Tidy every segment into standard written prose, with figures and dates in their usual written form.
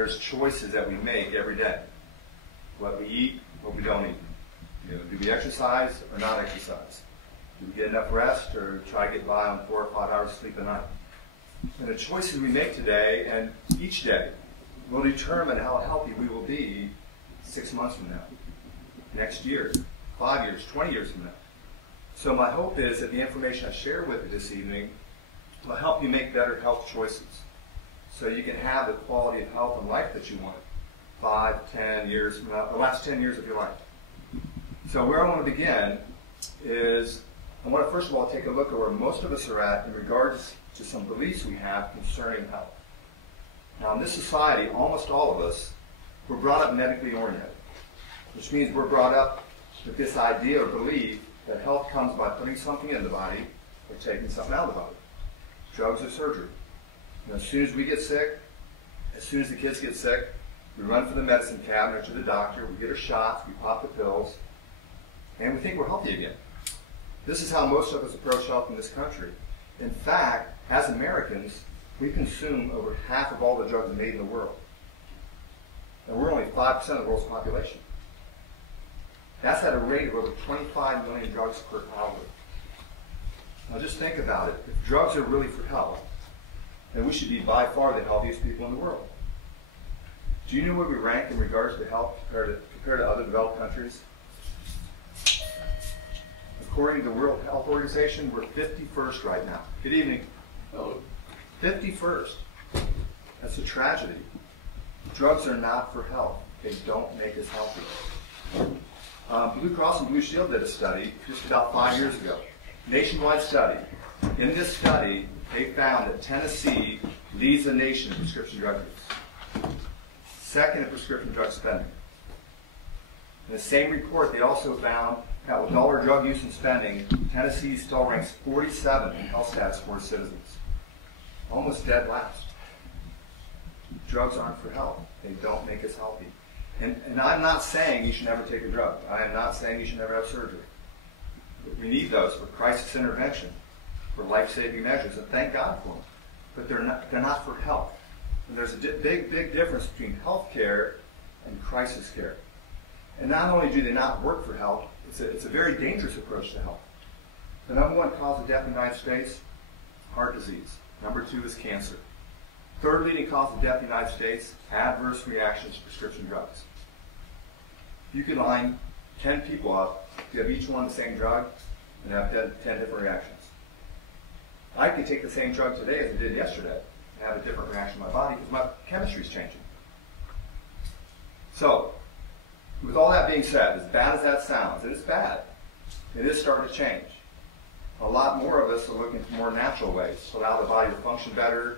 there's choices that we make every day. What we eat, what we don't eat. You know, do we exercise or not exercise? Do we get enough rest or try to get by on 4 or 5 hours of sleep a night? And the choices we make today and each day will determine how healthy we will be 6 months from now, next year, 5 years, 20 years from now. So my hope is that the information I share with you this evening will help you make better health choices so you can have the quality of health and life that you want 5, 10 years from now, the last 10 years of your life. So where I want to begin is I want to first of all take a look at where most of us are at in regards to some beliefs we have concerning health. Now in this society, almost all of us were brought up medically oriented, which means we're brought up with this idea or belief that health comes by putting something in the body or taking something out of the body. Drugs or surgery. You know, as soon as we get sick, as soon as the kids get sick, we run for the medicine cabinet or to the doctor, we get our shots, we pop the pills, and we think we're healthy again. This is how most of us approach health in this country. In fact, as Americans, we consume over half of all the drugs made in the world. And we're only 5% of the world's population. That's at a rate of over 25 million drugs per hour. Now just think about it. If drugs are really for health, then we should be by far the healthiest people in the world. Do you know where we rank in regards to health compared to other developed countries? According to the World Health Organization, we're 51st right now. Good evening. Hello. 51st. That's a tragedy. Drugs are not for health. They don't make us healthy. Blue Cross and Blue Shield did a study just about 5 years ago. Nationwide study. In this study, they found that Tennessee leads the nation in prescription drug use. Second in prescription drug spending. In the same report, they also found that with dollar drug use and spending, Tennessee still ranks 47 in health status for its citizens. Almost dead last. Drugs aren't for health. They don't make us healthy. And I'm not saying you should never take a drug. I am not saying you should never have surgery. But we need those for crisis intervention, for life-saving measures, and thank God for them. But they're not for health. And there's a big difference between health care and crisis care. And not only do they not work for health, it's a very dangerous approach to health. The number 1 cause of death in the United States, heart disease. Number 2 is cancer. Third leading cause of death in the United States, adverse reactions to prescription drugs. You can line 10 people up, give each one the same drug, and have 10 different reactions. I could take the same drug today as I did yesterday and have a different reaction in my body because my chemistry is changing. So, with all that being said, as bad as that sounds, and it's bad, it is starting to change. A lot more of us are looking for more natural ways to allow the body to function better,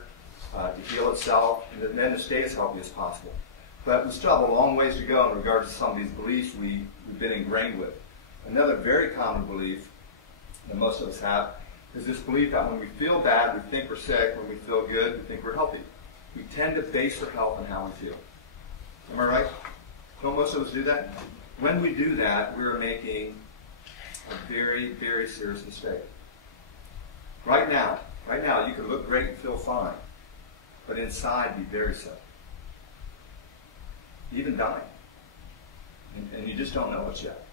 to heal itself, and then to stay as healthy as possible. But we still have a long ways to go in regards to some of these beliefs we've been ingrained with. Another very common belief that most of us have is this belief that when we feel bad, we think we're sick. When we feel good, we think we're healthy. We tend to base our health on how we feel. Am I right? Don't most of us do that? When we do that, we're making a very, very serious mistake. Right now, you can look great and feel fine, but inside be very sick. Even dying. And you just don't know it yet.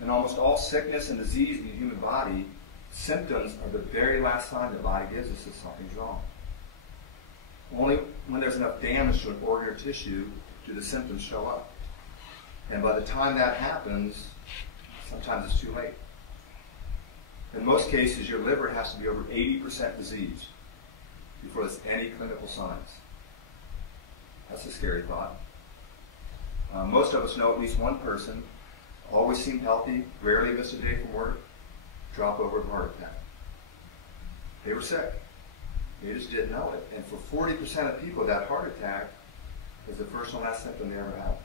And almost all sickness and disease in the human body, symptoms are the very last sign the body gives us that something's wrong. Only when there's enough damage to an organ or tissue do the symptoms show up. And by the time that happens, sometimes it's too late. In most cases, your liver has to be over 80% diseased before there's any clinical signs. That's a scary thought. Most of us know at least one person, always seemed healthy, rarely missed a day from work, drop over of a heart attack. They were sick. They just didn't know it. And for 40% of people, that heart attack is the first and last symptom they ever have.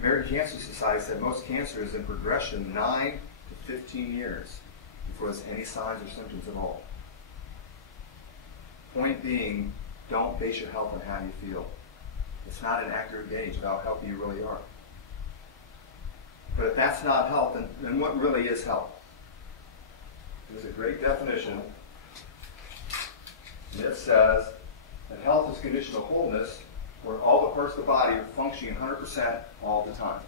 American Cancer Society said most cancer is in progression 9 to 15 years before there's any signs or symptoms at all. Point being, don't base your health on how you feel. It's not an accurate gauge of how healthy you really are. But if that's not health, then what really is health? There's a great definition. And it says, And health is conditional wholeness, where all the parts of the body are functioning 100% all the time.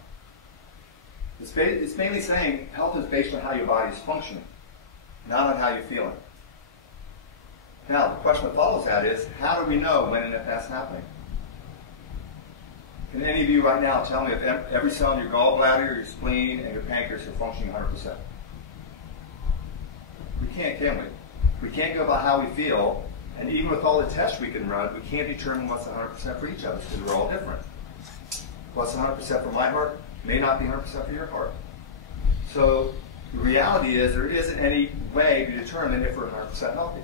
It's mainly saying health is based on how your body is functioning, not on how you're feeling. Now, the question that follows that is, how do we know when and if that's happening? Can any of you right now tell me if every cell in your gallbladder, your spleen, and your pancreas are functioning 100%? We can't, can we? We can't go by how we feel, and even with all the tests we can run, we can't determine what's 100% for each of us because we're all different. What's 100% for my heart may not be 100% for your heart. So the reality is there isn't any way to determine if we're 100% healthy.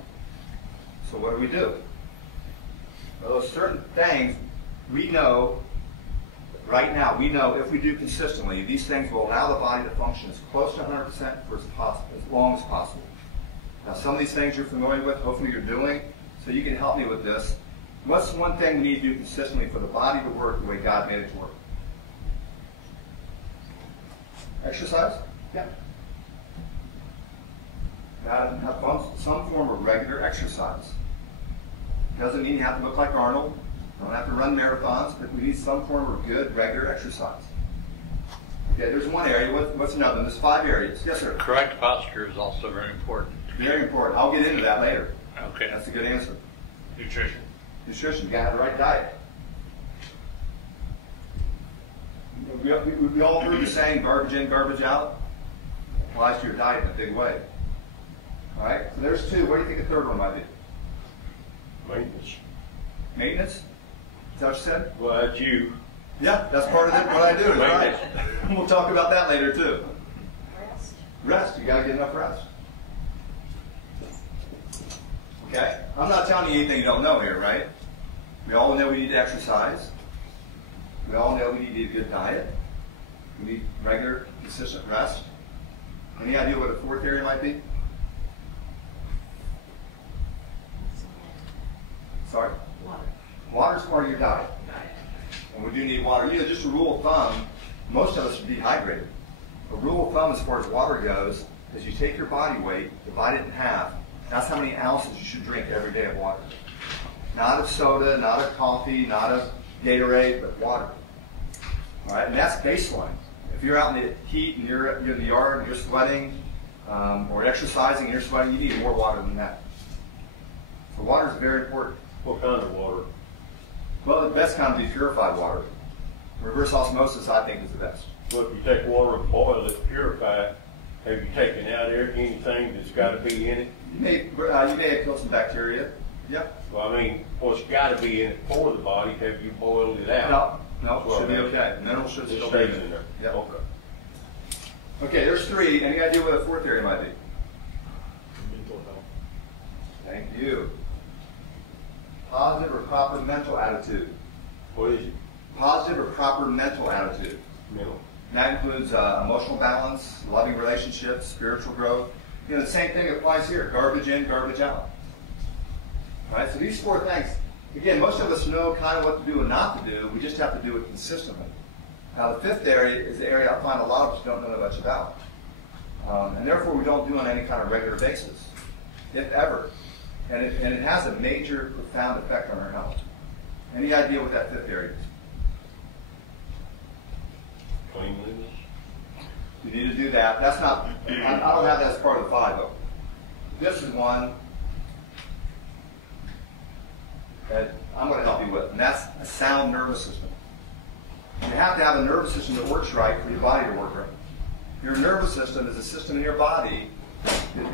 So what do? Well, there's certain things we know right now. We know if we do consistently, these things will allow the body to function as close to 100% for as long as possible. Now, some of these things you're familiar with, hopefully you're doing, so you can help me with this. What's one thing we need to do consistently for the body to work the way God made it to work? Exercise? Yeah. Have some form of regular exercise. Doesn't mean you have to look like Arnold. Don't have to run marathons, but we need some form of good, regular exercise. Okay, there's one area. What's another? There's 5 areas. Yes, sir? Correct posture is also very important. Very important. I'll get into that later. Okay. That's a good answer. Nutrition. Nutrition. You got to have the right diet. We all heard the saying, garbage in, garbage out. Applies to your diet in a big way. All right? So there's 2. What do you think the third one might be? Maintenance. Maintenance? Is that what you said? Well, that's you. Yeah, that's part of it, what I do. Right? We'll talk about that later, too. Rest. Rest. You got to get enough rest. Okay? I'm not telling you anything you don't know here, right? We all know we need to exercise. We all know we need to eat a good diet. We need regular, consistent rest. Any idea what a 4th area might be? Sorry? Water. Water is part of your diet. And we do need water. You know, just a rule of thumb, most of us are dehydrated. A rule of thumb as far as water goes is you take your body weight, divide it in half. That's how many ounces you should drink every day of water. Not of soda, not of coffee, not of Gatorade, but water. All right, and that's baseline. If you're out in the heat and you're in the yard and you're sweating, or exercising and you're sweating, you need more water than that. So water is very important. What kind of water? Well, the best kind would be purified water. Reverse osmosis, I think, is the best. Well, if you take water and boil it, purify it, have you taken out anything that's got to be in it? You may have killed some bacteria. Yep. Well, I mean, what's got to be in it for the body, have you boiled it out? No, should be okay. Minerals should It still be stays in there. Yep. Okay. Okay, there's 3. Any idea what a 4th area might be? Mental health. Thank you. Positive or proper mental attitude. What is it? Positive or proper mental attitude. Mental. And that includes emotional balance, loving relationships, spiritual growth. You know, the same thing applies here. Garbage in, garbage out. All right, so these 4 things, again, most of us know kind of what to do and not to do. We just have to do it consistently. Now, the 5th area is the area I find a lot of us don't know much about. And therefore, we don't do it on any kind of regular basis, if ever. And it has a major, profound effect on our health. Any idea what that 5th area is? Cleanliness. You need to do that. That's not, I don't have that as part of the 5, though. This is one that I'm going to help you with, and that's a sound nervous system. You have to have a nervous system that works right for your body to work right. Your nervous system is a system in your body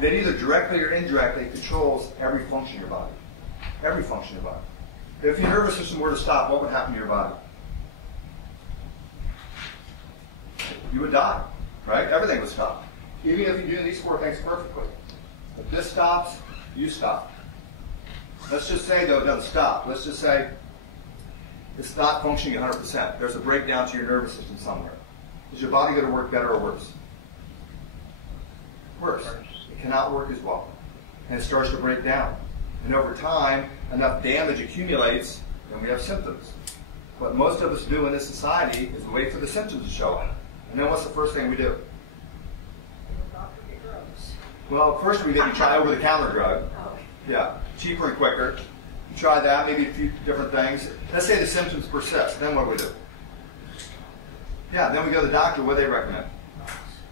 that either directly or indirectly controls every function of your body. Every function of your body. If your nervous system were to stop, what would happen to your body? You would die, right? Everything would stop. Even if you do these 4 things perfectly. If this stops, you stop. Let's just say, though, it doesn't stop. Let's just say it's not functioning 100%. There's a breakdown to your nervous system somewhere. Is your body going to work better or worse? Worse. It cannot work as well. And it starts to break down. And over time, enough damage accumulates, and we have symptoms. What most of us do in this society is wait for the symptoms to show up. And then what's the first thing we do? Doctor, get drugs. Well, first we maybe try over-the-counter drug. Oh. Yeah, cheaper and quicker. You try that, maybe a few different things. Let's say the symptoms persist. Then what do we do? Yeah, then we go to the doctor. What do they recommend?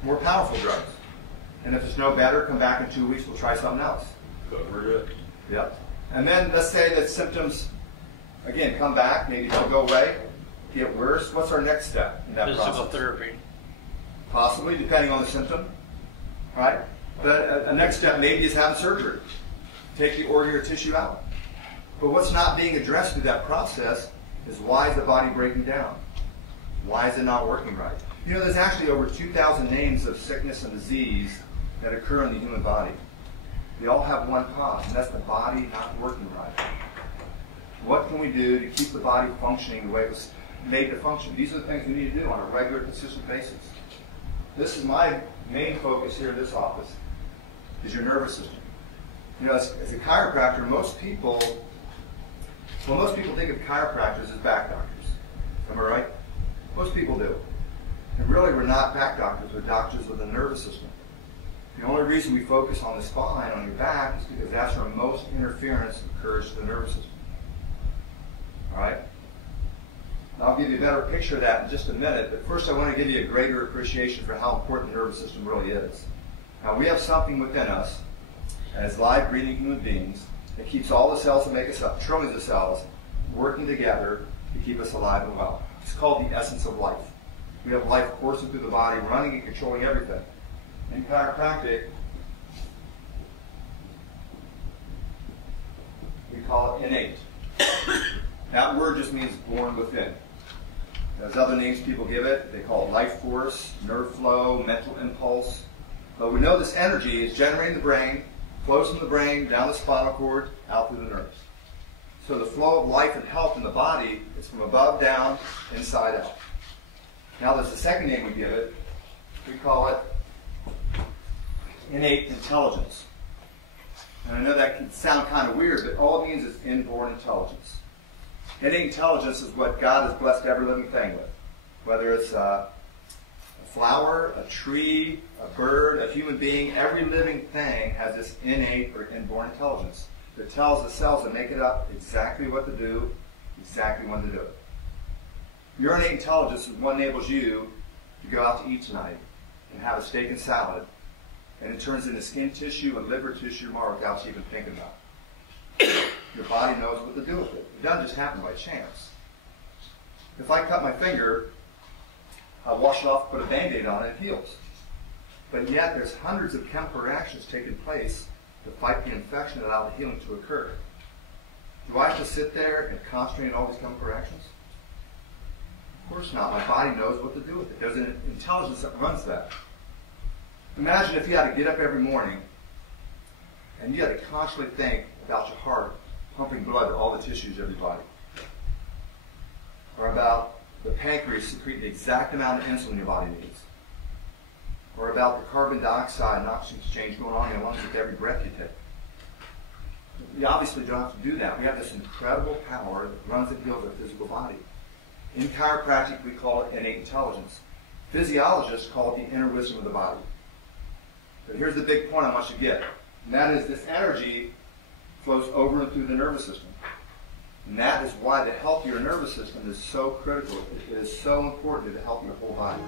More powerful drugs. And if it's no better, come back in 2 weeks. We'll try something else. Cover it. Yep. And then let's say that symptoms, again, come back. Maybe don't go away. Get worse. What's our next step in that Physical process? therapy. Possibly, depending on the symptom. Right? But a next step maybe is having surgery. Take the organ or tissue out. But what's not being addressed through that process is why is the body breaking down? Why is it not working right? You know, there's actually over 2,000 names of sickness and disease that occur in the human body. They all have one cause, and that's the body not working right. What can we do to keep the body functioning the way it was made to function? These are the things we need to do on a regular, consistent basis. This is my main focus here in this office, is your nervous system. You know, as a chiropractor, most people think of chiropractors as back doctors. Am I right? Most people do. And really, we're not back doctors. We're doctors of the nervous system. The only reason we focus on the spine, on your back, is because that's where most interference occurs to the nervous system. All right? And I'll give you a better picture of that in just a minute, but first I want to give you a greater appreciation for how important the nervous system really is. Now, we have something within us, as live, breathing human beings, that keeps all the cells that make us up, trillions of cells, working together to keep us alive and well. It's called the essence of life. We have life coursing through the body, running and controlling everything. In chiropractic, we call it innate. That word just means born within. There's other names people give it. They call it life force, nerve flow, mental impulse. But we know this energy is generating the brain, flows from the brain, down the spinal cord, out through the nerves. So the flow of life and health in the body is from above down, inside out. Now there's a second name we give it. We call it innate intelligence. And I know that can sound kind of weird, but all it means is inborn intelligence. Innate intelligence is what God has blessed every living thing with. Whether it's a flower, a tree, a bird, a human being, every living thing has this innate or inborn intelligence that tells the cells that make it up exactly what to do, exactly when to do it. Your innate intelligence is what enables you to go out to eat tonight and have a steak and salad, and it turns into skin tissue and liver tissue tomorrow without you even thinking about it. Your body knows what to do with it. It doesn't just happen by chance. If I cut my finger, I wash it off, put a Band-Aid on it, it heals. But yet there's hundreds of chemical reactions taking place to fight the infection and allow the healing to occur. Do I have to sit there and concentrate on all these chemical reactions? Of course not. My body knows what to do with it. There's an intelligence that runs that. Imagine if you had to get up every morning and you had to constantly think about your heart pumping blood to all the tissues of your body. Or about the pancreas secreting the exact amount of insulin your body needs. Or about the carbon dioxide and oxygen exchange going on in your lungs with every breath you take. We obviously don't have to do that. We have this incredible power that runs and heals our physical body. In chiropractic, we call it innate intelligence. Physiologists call it the inner wisdom of the body. But here's the big point I want you to get. And that is this energy flows over and through the nervous system. And that is why the health of your nervous system is so critical. It is so important to the health of your whole body.